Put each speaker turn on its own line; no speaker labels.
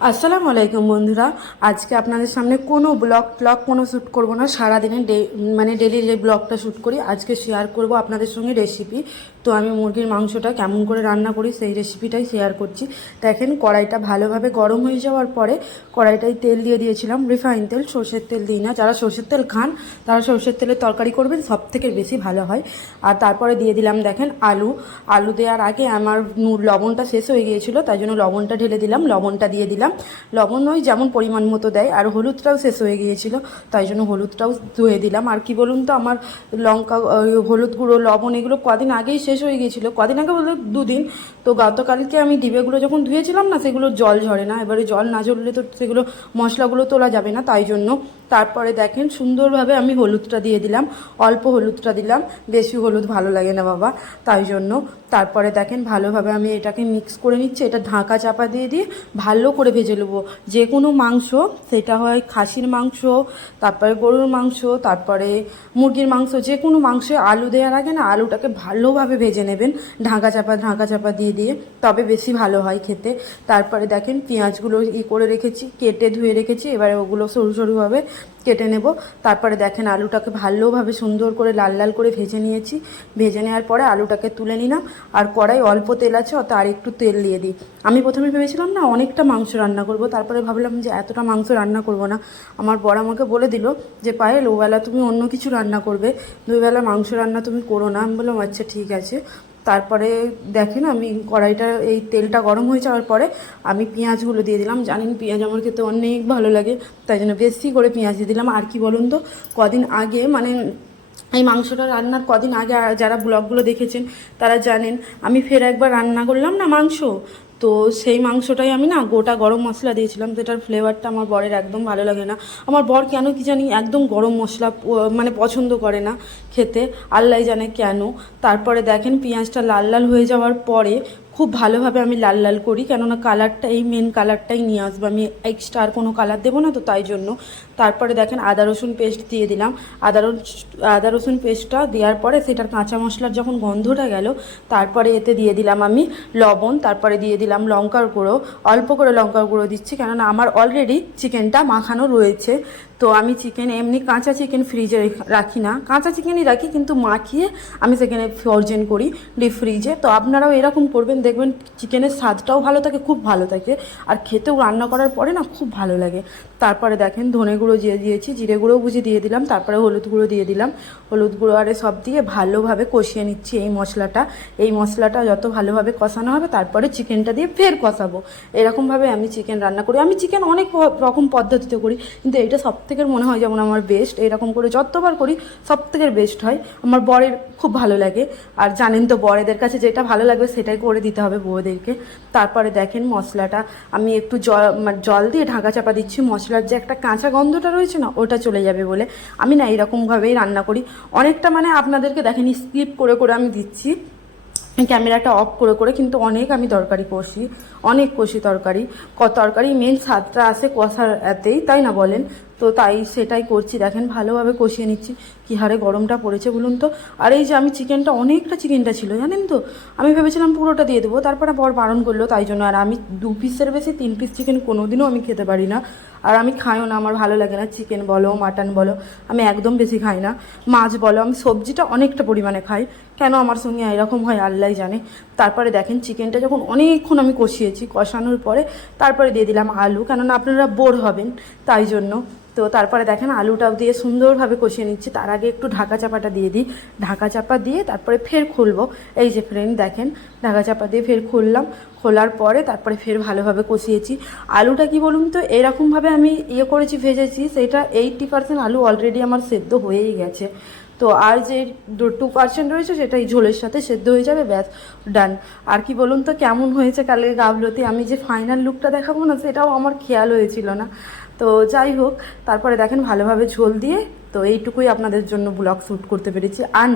আসসালামু আলাইকুম বন্ধুরা। আজকে আপনাদের সামনে কোনো ব্লগ ব্লগ কোনো শ্যুট করব না। সারাদিনে ডে মানে ডেলি যে ব্লগটা শ্যুট করি, আজকে শেয়ার করব আপনাদের সঙ্গে রেসিপি তো আমি মুরগির মাংসটা কেমন করে রান্না করি সেই রেসিপিটাই শেয়ার করছি। দেখেন কড়াইটা ভালোভাবে গরম হয়ে যাওয়ার পরে কড়াইটায় তেল দিয়ে দিয়েছিলাম। রিফাইন তেল, সর্ষের তেল দিই না। যারা সর্ষের তেল খান, তারা সর্ষের তেলের তরকারি করবেন সব থেকে বেশি ভালো হয়। আর তারপরে দিয়ে দিলাম দেখেন আলু। আলু দেওয়ার আগে আমার লবণটা শেষ হয়ে গিয়েছিল, তাই জন্য লবণটা ঢেলে দিলাম। লবণটা দিয়ে দিলাম। লবণ ওই যেমন পরিমাণ মতো দেয়, আর হলুদটাও শেষ হয়ে গিয়েছিল, তাই জন্য হলুদটাও ধুয়ে দিলাম। আর কি বলুন তো, আমার লঙ্কা হলুদ গুঁড়ো, লবণ, এগুলো কদিন আগেই শেষ হয়ে গিয়েছিল। কদিন আগে বলতে দুদিন। তো গতকালকে আমি ডিবেগুলো যখন ধুয়েছিলাম না, সেগুলো জল ঝরে না। এবারে জল না ঝরলে তো সেগুলো মশলাগুলো তোলা যাবে না, তাই জন্য। তারপরে দেখেন, সুন্দরভাবে আমি হলুদটা দিয়ে দিলাম। অল্প হলুদটা দিলাম। বেশি হলুদ ভালো লাগে না বাবা, তাই জন্য। তারপরে দেখেন, ভালোভাবে আমি এটাকে মিক্স করে নিচ্ছি। এটা ঢাকা চাপা দিয়ে দিয়ে ভালো করে ভেজে নেব। যে কোনো মাংস, সেটা হয় খাসির মাংস, তারপরে গরুর মাংস, তারপরে মুরগির মাংস যে কোনো মাংসে আলু দেওয়ার আগে না আলুটাকে ভালোভাবে ভেজে নেবেন। ঢাকা চাপা ঢাকা চাপা দিয়ে দিয়ে, তবে বেশি ভালো হয় খেতে। তারপরে দেখেন পেঁয়াজগুলো ই করে রেখেছি, কেটে ধুয়ে রেখেছি, এবারে ওগুলো সরু সরুভাবে কেটে নেব। তারপরে দেখেন আলুটাকে ভালোভাবে সুন্দর করে লাল লাল করে ভেজে নিয়েছি। ভেজে নেওয়ার পরে আলুটাকে তুলে নিলাম। আর কড়াই অল্প তেল আছে, অত আর একটু তেল দিয়ে দিই। আমি প্রথমে ভেবেছিলাম না অনেকটা মাংস রান্না করব। তারপরে ভাবলাম যে এতটা মাংস রান্না করব না। আমার বড় আমাকে বলে দিল যে, পায়েল ওবেলা তুমি অন্য কিছু রান্না করবে। দুইবেলা মাংস রান্না তুমি করো না। আমি বললাম আচ্ছা ঠিক আছে। তারপরে দেখেন আমি কড়াইটা, এই তেলটা গরম হয়ে যাওয়ার পরে আমি পেঁয়াজগুলো দিয়ে দিলাম। জানেন, পেঁয়াজ আমার খেতে অনেক ভালো লাগে, তাই জন্য বেশি করে পেঁয়াজ দিয়ে দিলাম। আর কি বলুন তো, কদিন আগে মানে এই মাংসটা রান্নার কদিন আগে, যারা ব্লগগুলো দেখেছেন, তারা জানেন, আমি ফের একবার রান্না করলাম না মাংস? তো সেই মাংসটাই আমি না গোটা গরম মশলা দিয়েছিলাম, যেটার ফ্লেভারটা আমার বরের একদম ভালো লাগে না। আমার বর কেন কি জানি একদম গরম মশলা মানে পছন্দ করে না খেতে আল্লাহ জানে কেন। তারপরে দেখেন পেঁয়াজটা লাল লাল হয়ে যাওয়ার পরে খুব ভালোভাবে আমি লাল লাল করি, কেননা কালারটা এই মেন কালারটাই নিয়ে আসব। আমি এক্সট্রা আর কোনো কালার দেবো না তো তাই জন্য। তারপরে দেখেন আদা, রসুন পেস্ট দিয়ে দিলাম। আদা, রস- আদা, রসুন পেস্টটা দেওয়ার পরে সেটার কাঁচা মশলার যখন গন্ধটা গেল, তারপরে এতে দিয়ে দিলাম আমি লবণ, তারপরে দিয়ে দিলাম লঙ্কার গুঁড়ো। অল্প করে লঙ্কার গুঁড়ো দিচ্ছি, কেননা আমার অলরেডি চিকেনটা মাখানো রয়েছে। তো আমি চিকেন এমনি কাঁচা চিকেন ফ্রিজে রাখি না। কাঁচা চিকেনই রাখি, কিন্তু মাখিয়ে আমি সেখানে ফরজেন করি ডিপ ফ্রিজে তো আপনারাও এরকম করবেন, দেখবেন চিকেনের স্বাদটাও ভালো থাকে, খুব ভালো থাকে। আর খেতেও রান্না করার পরে না খুব ভালো লাগে। তারপরে দেখেন ধনে গুঁড়ো দিয়ে দিয়েছি, জিরে গুঁড়োও বুঝি দিয়ে দিলাম, তারপরে হলুদ গুঁড়ো দিয়ে দিলাম। হলুদ গুঁড়ো আরে সব দিয়ে ভালোভাবে কষিয়ে নিচ্ছি এই মশলাটা। এই মশলাটা যত ভালোভাবে কষানো হবে, তারপরে চিকেনটা দিয়ে ফের কষাবো। এরকমভাবে আমি চিকেন রান্না করি। আমি চিকেন অনেক রকম পদ্ধতিতে করি, কিন্তু এইটা সব থেকে মনে হয় যেমন আমার বেস্ট এরকম করে যতবার করি সব থেকে বেস্ট হয়। আমার বরের খুব ভালো লাগে। আর জানেন তো, বরেদের কাছে যেটা ভালো লাগবে সেটাই করে দিতে হবে বউদেরকে। তারপরে দেখেন মশলাটা, আমি একটু জল মানে জল দিয়ে ঢাকা চাপা দিচ্ছি। মশলার যে একটা কাঁচা গন্ধটা রয়েছে না, ওটা চলে যাবে বলে আমি না এরকমভাবেই রান্না করি। অনেকটা মানে আপনাদেরকে দেখেন স্কিপ করে করে আমি দিচ্ছি। ক্যামেরাটা অফ করে করে কিন্তু অনেক আমি তরকারি কষি। অনেক কষি তরকারি। ক, তরকারি মেন স্বাদটা আসে কষার এতেই তাই না বলেন? তো তাই সেটাই করছি। দেখেন, ভালোভাবে কষিয়ে নিচ্ছি। কী হারে গরমটা পড়েছে বলুন তো? আর এই যে আমি চিকেনটা, অনেকটা চিকেনটা ছিল, জানেন তো? আমি ভেবেছিলাম পুরোটা দিয়ে দেবো, তারপরে বর বারণ করল, তাই জন্য। আর আমি দু পিসের বেশি তিন পিস চিকেন কোনোদিনও আমি খেতে পারি না। আর আমি খাইও না, আমার ভালো লাগে না। চিকেন বলো মাটন বলো, আমি একদম বেশি খাই না। মাছ বলো, আমি সবজিটা অনেকটা পরিমাণে খাই। কেন আমার সঙ্গে এরকম হয় আল্লাহ জানে। তারপরে দেখেন চিকেনটা যখন অনেকক্ষণ আমি কষিয়েছি, কষানোর পরে তারপরে দিয়ে দিলাম আলু, কেননা আপনারা বোর হবেন তাই জন্য। তো তারপরে দেখেন, আলুটাও দিয়ে সুন্দরভাবে কষিয়ে নিচ্ছি। তার আগে একটু ঢাকা চাপাটা দিয়ে দিই। ঢাকা চাপা দিয়ে তারপরে ফের খুলবো। এই যে ফ্রেন্ড দেখেন, ঢাকা চাপা দিয়ে ফের খুললাম। খোলার পরে তারপরে ফের ভালোভাবে কষিয়েছি। আলুটা কি বলুন তো, এরকমভাবে আমি ইয়ে করেছি, ভেজেছি, সেটা এইটটি পার্সেন্ট আলু অলরেডি আমার সেদ্ধ হয়েই গেছে। তো আর যে টু পার্সেন্ট রয়েছে, সেটা এই ঝোলের সাথে সেদ্ধ হয়ে যাবে, ব্যাস ডান আর কি বলুন তো, কেমন হয়েছে কালকে গাবলোতে? আমি যে ফাইনাল লুকটা দেখাবো না, সেটাও আমার খেয়াল হয়েছিল না। তো যাই হোক, তারপরে দেখেন ভালোভাবে ঝোল দিয়ে, তো এইটুকুই আপনাদের জন্য ব্লগ শ্যুট করতে পেরেছি। আর